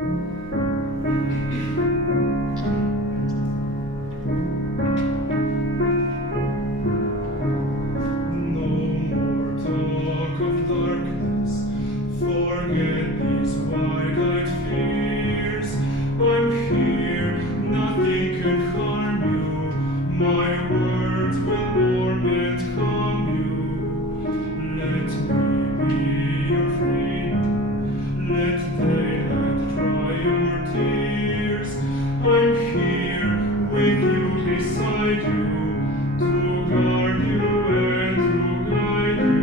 No more talk of darkness, forget these wide-eyed fears. I'm here, nothing can harm you, my words will warm and calm you. Let me be your freedom, let daylight dry your tears. I'm here, with you, beside you, to guard you and to guide you.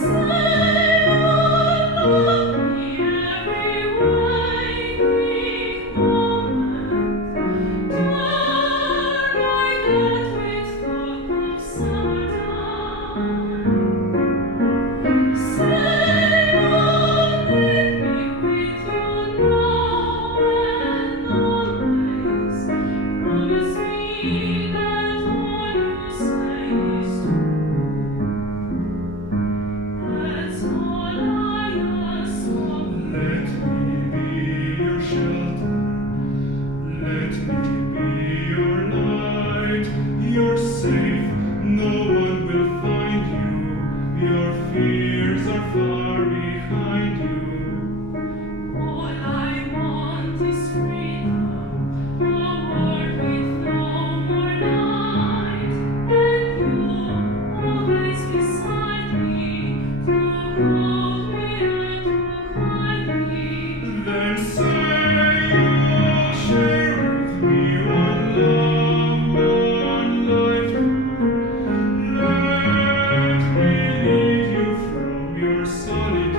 Say love me every waking moment. Turn my head with talk of summertime. Say love with me with your now and always. Promise me that all you say is true. That's all I ask of you. Let me be your shelter, let me be your light. You're safe, no one will find you, your fears are far behind you. All I want is freedom, a world with no more night, and you always beside me, to hold me and to hide me. Then say you'll share with me one love, one life. Let me lead you from your solitude.